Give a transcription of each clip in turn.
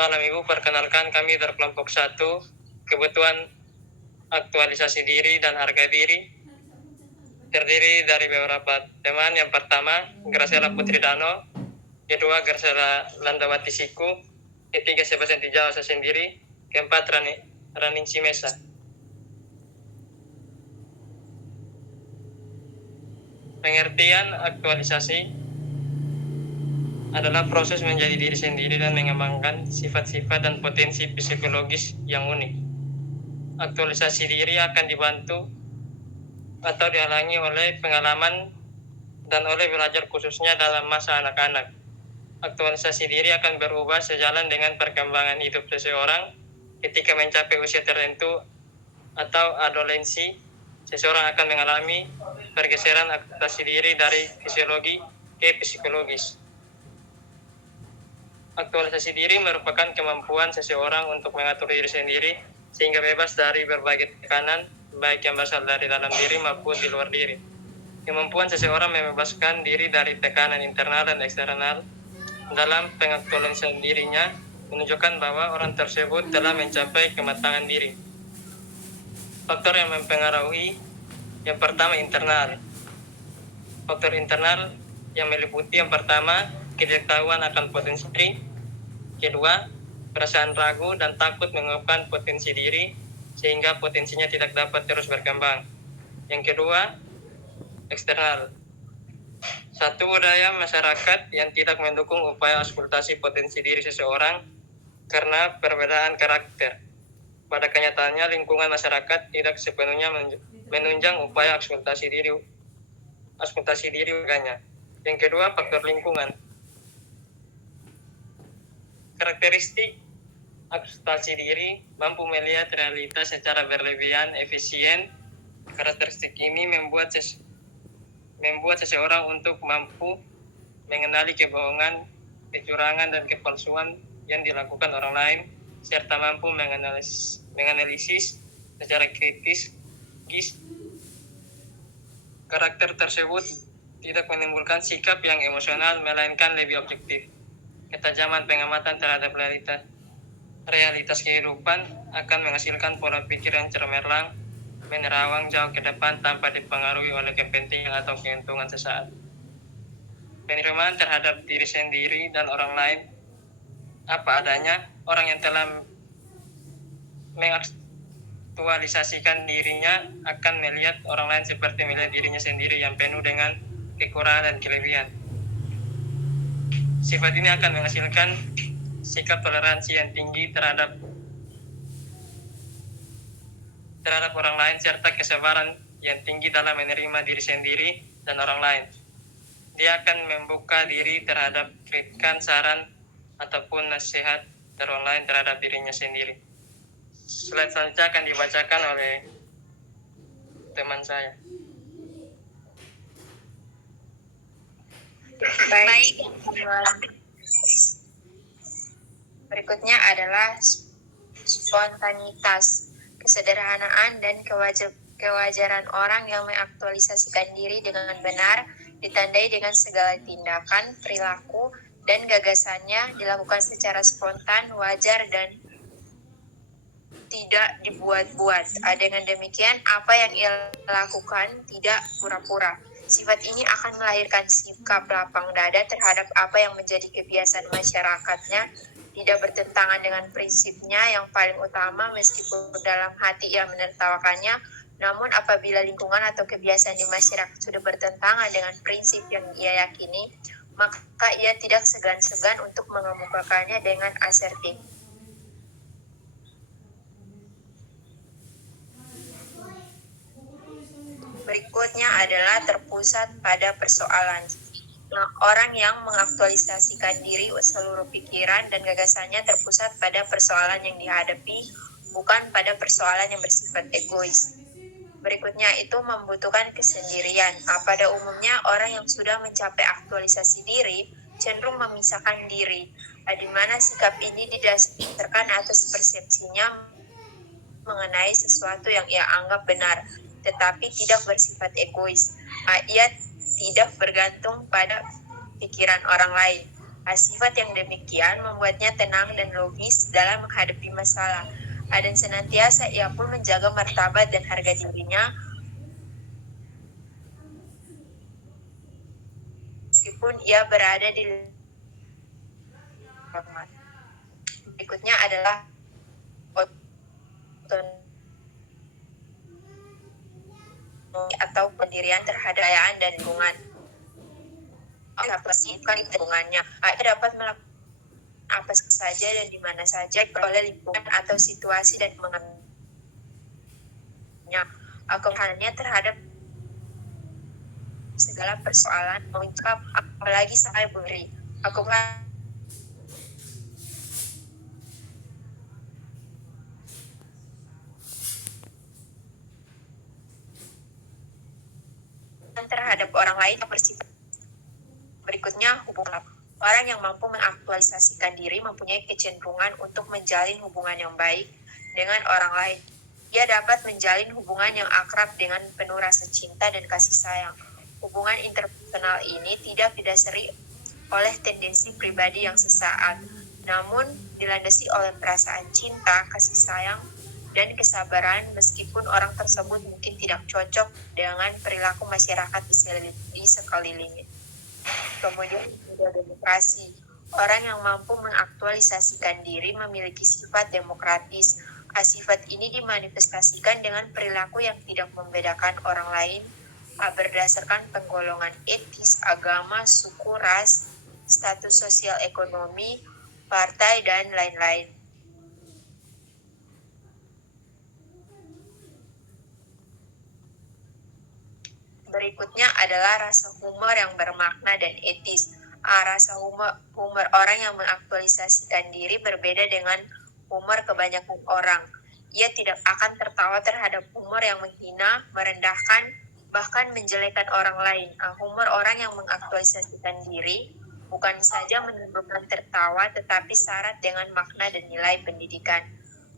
Malam Ibu, perkenalkan kami dari kelompok 1, kebutuhan aktualisasi diri dan harga diri. Terdiri dari beberapa teman. Yang pertama, Graciela Putri Dano. Kedua, Graciela Landawati Siku. Ketiga, Sebastian Tijau saya sendiri. Keempat, Raning Simesa. Pengertian aktualisasi adalah proses menjadi diri sendiri dan mengembangkan sifat-sifat dan potensi psikologis yang unik. Aktualisasi diri akan dibantu atau dihalangi oleh pengalaman dan oleh belajar khususnya dalam masa anak-anak. Aktualisasi diri akan berubah sejalan dengan perkembangan hidup seseorang. Ketika mencapai usia tertentu atau adolescensi, seseorang akan mengalami pergeseran aktualisasi diri dari fisiologi ke psikologis. Aktualisasi diri merupakan kemampuan seseorang untuk mengatur diri sendiri sehingga bebas dari berbagai tekanan, baik yang berasal dari dalam diri maupun di luar diri. Kemampuan seseorang membebaskan diri dari tekanan internal dan eksternal dalam pengaktualisasian dirinya menunjukkan bahwa orang tersebut telah mencapai kematangan diri. Faktor yang mempengaruhi, yang pertama internal. Faktor internal yang meliputi yang pertama, ketidaktahuan akan potensi diri. Kedua, perasaan ragu dan takut mengungkapkan potensi diri sehingga potensinya tidak dapat terus berkembang. Yang kedua, eksternal. Satu, budaya masyarakat yang tidak mendukung upaya eksplorasi potensi diri seseorang karena perbedaan karakter. Pada kenyataannya, lingkungan masyarakat tidak sepenuhnya menunjang upaya eksplorasi diri warganya. Yang kedua, faktor lingkungan. Karakteristik aktualisasi diri mampu melihat realitas secara berlebihan, efisien. Karakteristik ini membuat seseorang untuk mampu mengenali kebohongan, kecurangan, dan kepalsuan yang dilakukan orang lain, serta mampu menganalisis secara kritis. Karakter tersebut tidak menimbulkan sikap yang emosional, melainkan lebih objektif. Ketajaman pengamatan terhadap realitas kehidupan akan menghasilkan pola pikir yang cemerlang, menerawang jauh ke depan tanpa dipengaruhi oleh kepentingan atau keuntungan sesaat. Penerimaan terhadap diri sendiri dan orang lain apa adanya. Orang yang telah mengaktualisasikan dirinya akan melihat orang lain seperti melihat dirinya sendiri yang penuh dengan kekurangan dan kelebihan. Sifat ini akan menghasilkan sikap toleransi yang tinggi terhadap orang lain serta kesabaran yang tinggi dalam menerima diri sendiri dan orang lain. Dia akan membuka diri terhadap kritikan, saran, ataupun nasihat dari orang lain terhadap dirinya sendiri. Slide selanjutnya akan dibacakan oleh teman saya. Baik. Berikutnya adalah spontanitas, kesederhanaan dan kewajaran orang yang mengaktualisasikan diri dengan benar, ditandai dengan segala tindakan, perilaku, dan gagasannya dilakukan secara spontan, wajar, dan tidak dibuat-buat. Dengan demikian, apa yang ia lakukan tidak pura-pura. Sifat ini akan melahirkan sikap lapang dada terhadap apa yang menjadi kebiasaan masyarakatnya, tidak bertentangan dengan prinsipnya yang paling utama meskipun dalam hati ia menertawakannya. Namun apabila lingkungan atau kebiasaan di masyarakat sudah bertentangan dengan prinsip yang ia yakini, maka ia tidak segan-segan untuk mengemukakannya dengan asertif. Berikutnya adalah terpusat pada persoalan. Orang yang mengaktualisasikan diri seluruh pikiran dan gagasannya terpusat pada persoalan yang dihadapi, bukan pada persoalan yang bersifat egois. Berikutnya itu membutuhkan kesendirian. Pada umumnya orang yang sudah mencapai aktualisasi diri cenderung memisahkan diri, di mana sikap ini didasarkan atas persepsinya mengenai sesuatu yang ia anggap benar, tetapi tidak bersifat egois. Ia tidak bergantung pada pikiran orang lain. Sifat yang demikian membuatnya tenang dan logis dalam menghadapi masalah. Dan senantiasa ia pun menjaga martabat dan harga dirinya meskipun ia berada di lingkungan. Berikutnya adalah otonomi atau pendirian terhadap kekayaan dan lingkungan. Mempersiapkan lingkungannya, ia dapat melakukan apa saja dan di mana saja oleh lingkungan atau situasi dan mengenainya. Kepahamannya terhadap segala persoalan mengucap apalagi saya beri. Aku terhadap orang lain bersifat. Berikutnya, hubungan. Orang yang mampu mengaktualisasikan diri mempunyai kecenderungan untuk menjalin hubungan yang baik dengan orang lain. Ia dapat menjalin hubungan yang akrab dengan penuh rasa cinta dan kasih sayang. Hubungan interpersonal ini tidak didasari oleh tendensi pribadi yang sesaat, namun dilandasi oleh perasaan cinta, kasih sayang, dan kesabaran meskipun orang tersebut mungkin tidak cocok dengan perilaku masyarakat di sekelilingnya. Kemudian ada demokrasi. Orang yang mampu mengaktualisasikan diri memiliki sifat demokratis. Sifat ini dimanifestasikan dengan perilaku yang tidak membedakan orang lain berdasarkan penggolongan etis, agama, suku, ras, status sosial ekonomi, partai, dan lain-lain. Berikutnya adalah rasa humor yang bermakna dan etis. Rasa humor orang yang mengaktualisasikan diri berbeda dengan humor kebanyakan orang. Ia tidak akan tertawa terhadap humor yang menghina, merendahkan, bahkan menjelekkan orang lain. Humor orang yang mengaktualisasikan diri bukan saja menimbulkan tertawa, tetapi syarat dengan makna dan nilai pendidikan.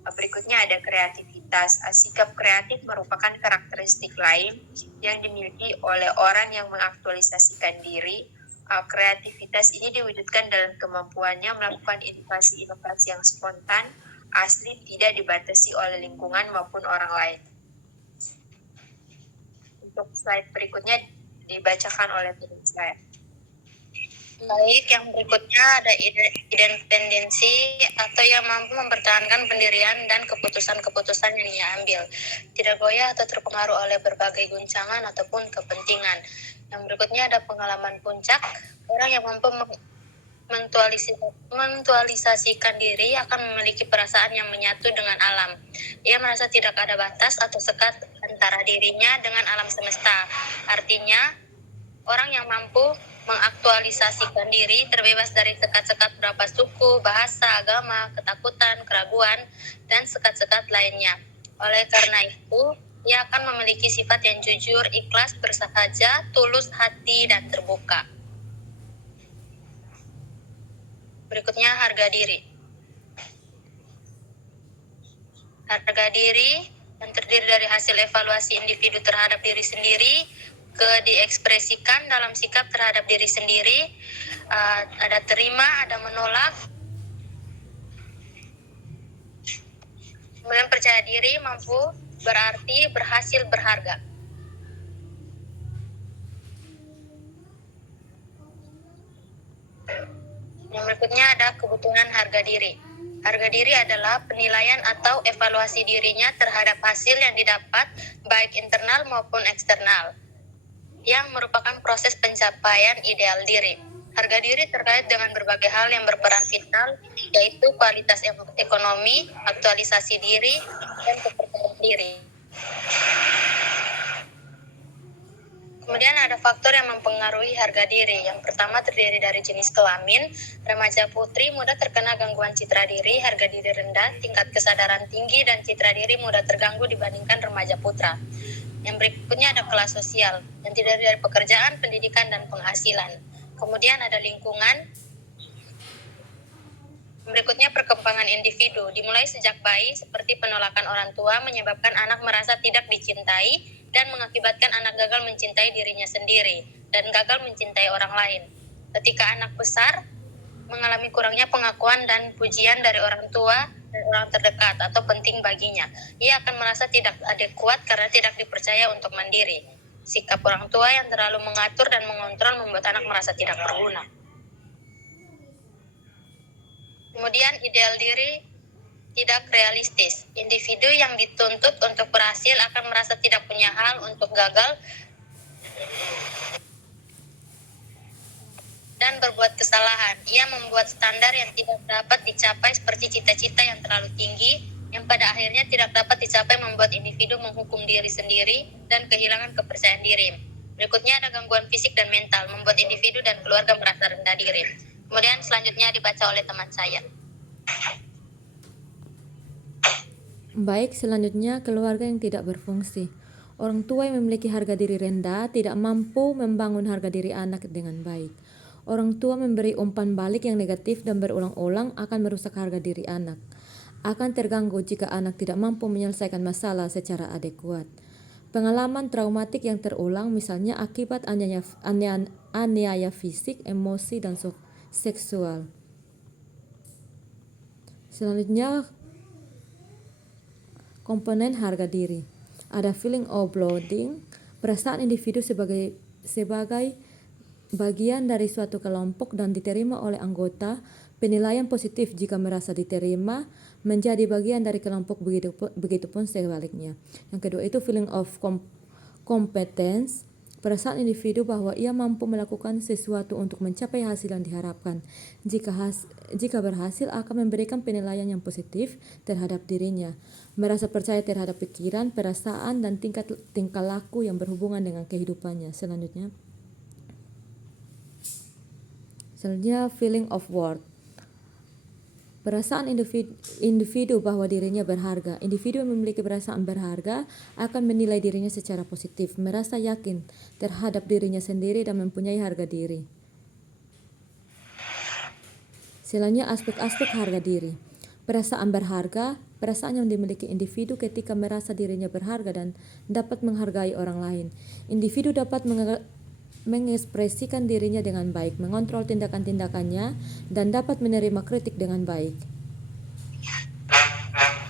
Berikutnya ada kreativitas. Sikap kreatif merupakan karakteristik lain yang dimiliki oleh orang yang mengaktualisasikan diri. Kreativitas ini diwujudkan dalam kemampuannya melakukan inovasi-inovasi yang spontan, asli, tidak dibatasi oleh lingkungan maupun orang lain. Untuk slide berikutnya dibacakan oleh teman saya. Baik, yang berikutnya ada independensi atau yang mampu mempertahankan pendirian dan keputusan-keputusan yang ia ambil, tidak goyah atau terpengaruh oleh berbagai guncangan ataupun kepentingan. Yang berikutnya ada pengalaman puncak. Orang yang mampu mentualisasikan diri akan memiliki perasaan yang menyatu dengan alam. Ia merasa tidak ada batas atau sekat antara dirinya dengan alam semesta. Artinya, orang yang mampu mengaktualisasikan diri terbebas dari sekat-sekat berapa suku, bahasa, agama, ketakutan, keraguan, dan sekat-sekat lainnya. Oleh karena itu, ia akan memiliki sifat yang jujur, ikhlas, bersahaja, tulus hati, dan terbuka. Berikutnya, harga diri. Harga diri yang terdiri dari hasil evaluasi individu terhadap diri sendiri, diekspresikan dalam sikap terhadap diri sendiri, ada terima, ada menolak, kemudian percaya diri, mampu, berarti, berhasil, berharga. Yang berikutnya ada kebutuhan harga diri. Harga diri adalah penilaian atau evaluasi dirinya terhadap hasil yang didapat baik internal maupun eksternal, yang merupakan proses pencapaian ideal diri. Harga diri terkait dengan berbagai hal yang berperan vital, yaitu kualitas ekonomi, aktualisasi diri, dan kepercayaan diri. Kemudian ada faktor yang mempengaruhi harga diri. Yang pertama terdiri dari jenis kelamin. Remaja putri mudah terkena gangguan citra diri, harga diri rendah, tingkat kesadaran tinggi, dan citra diri mudah terganggu dibandingkan remaja putra. Yang berikutnya ada kelas sosial, yang terdiri dari pekerjaan, pendidikan, dan penghasilan. Kemudian ada lingkungan. Berikutnya perkembangan individu, dimulai sejak bayi seperti penolakan orang tua menyebabkan anak merasa tidak dicintai dan mengakibatkan anak gagal mencintai dirinya sendiri dan gagal mencintai orang lain. Ketika anak besar, mengalami kurangnya pengakuan dan pujian dari orang tua dan orang terdekat atau penting baginya. Ia akan merasa tidak adekuat karena tidak dipercaya untuk mandiri. Sikap orang tua yang terlalu mengatur dan mengontrol membuat anak merasa tidak berguna. Kemudian ideal diri tidak realistis. Individu yang dituntut untuk berhasil akan merasa tidak punya hal untuk gagal dan berbuat kesalahan. Ia membuat standar yang tidak dapat dicapai seperti cita-cita yang terlalu tinggi, yang pada akhirnya tidak dapat dicapai membuat individu menghukum diri sendiri dan kehilangan kepercayaan diri. Berikutnya ada gangguan fisik dan mental, membuat individu dan keluarga merasa rendah diri. Kemudian selanjutnya dibaca oleh teman saya. Baik, selanjutnya keluarga yang tidak berfungsi. Orang tua yang memiliki harga diri rendah tidak mampu membangun harga diri anak dengan baik. Orang tua memberi umpan balik yang negatif dan berulang-ulang akan merusak harga diri anak. Akan terganggu jika anak tidak mampu menyelesaikan masalah secara adekuat. Pengalaman traumatik yang terulang misalnya akibat aniaya fisik, emosi, dan seksual. Selanjutnya komponen harga diri. Ada feeling of belonging, perasaan individu sebagai bagian dari suatu kelompok dan diterima oleh anggota, penilaian positif jika merasa diterima, menjadi bagian dari kelompok, begitupun sebaliknya. Yang kedua itu feeling of competence, perasaan individu bahwa ia mampu melakukan sesuatu untuk mencapai hasil yang diharapkan. Jika berhasil akan memberikan penilaian yang positif terhadap dirinya. Merasa percaya terhadap pikiran, perasaan, dan tingkah laku yang berhubungan dengan kehidupannya. Selanjutnya feeling of worth. Perasaan individu bahwa dirinya berharga. Individu yang memiliki perasaan berharga akan menilai dirinya secara positif, merasa yakin terhadap dirinya sendiri dan mempunyai harga diri. Selanjutnya aspek-aspek harga diri. Perasaan berharga, perasaan yang dimiliki individu ketika merasa dirinya berharga dan dapat menghargai orang lain. Individu dapat mengekspresikan dirinya dengan baik, mengontrol tindakan-tindakannya, dan dapat menerima kritik dengan baik.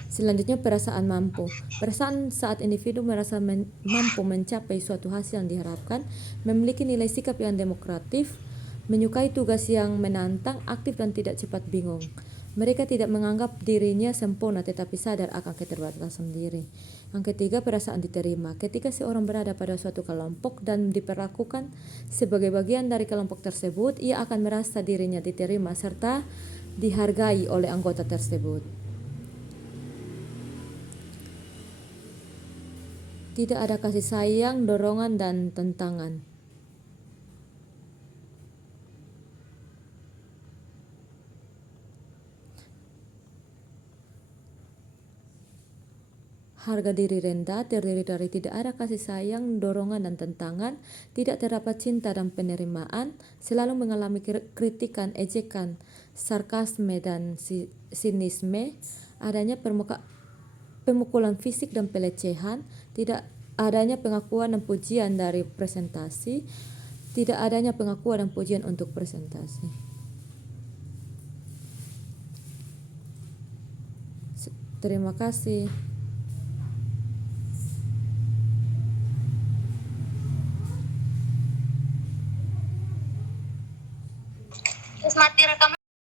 Selanjutnya perasaan mampu. Perasaan saat individu merasa mampu mencapai suatu hasil yang diharapkan, memiliki nilai sikap yang demokratif, menyukai tugas yang menantang, aktif dan tidak cepat bingung. Mereka tidak menganggap dirinya sempurna tetapi sadar akan keterbatasan diri. Yang ketiga, perasaan diterima. Ketika seorang berada pada suatu kelompok dan diperlakukan sebagai bagian dari kelompok tersebut, ia akan merasa dirinya diterima serta dihargai oleh anggota tersebut. Tidak ada kasih sayang, dorongan, dan tentangan. Harga diri rendah terdiri dari tidak ada kasih sayang, dorongan, dan tentangan, tidak terdapat cinta dan penerimaan, selalu mengalami kritikan, ejekan, sarkasme, dan sinisme, adanya pemukulan fisik dan pelecehan, tidak adanya pengakuan dan pujian dari presentasi, tidak adanya pengakuan dan pujian untuk presentasi. Terima kasih.